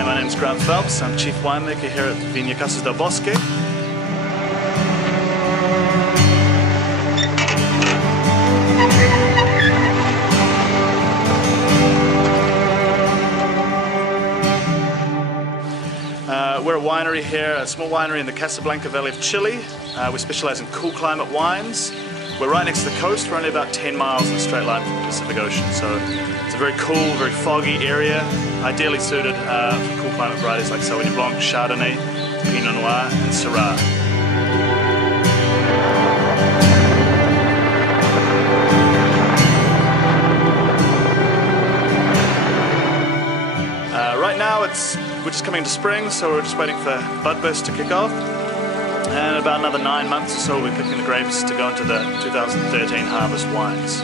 Hi, my name is Grant Phelps. I'm Chief Winemaker here at Vineyard Casas del Bosque. We're a winery here, a small winery in the Casablanca Valley of Chile. We specialize in cool climate wines. We're right next to the coast. We're only about 10 miles in a straight line from the Pacific Ocean. So it's a very cool, very foggy area, ideally suited for cool climate varieties like Sauvignon Blanc, Chardonnay, Pinot Noir, and Syrah. Right now we're just coming into spring, so we're just waiting for bud burst to kick off. And in about another 9 months or so we'll be picking the grapes to go into the 2013 harvest wines.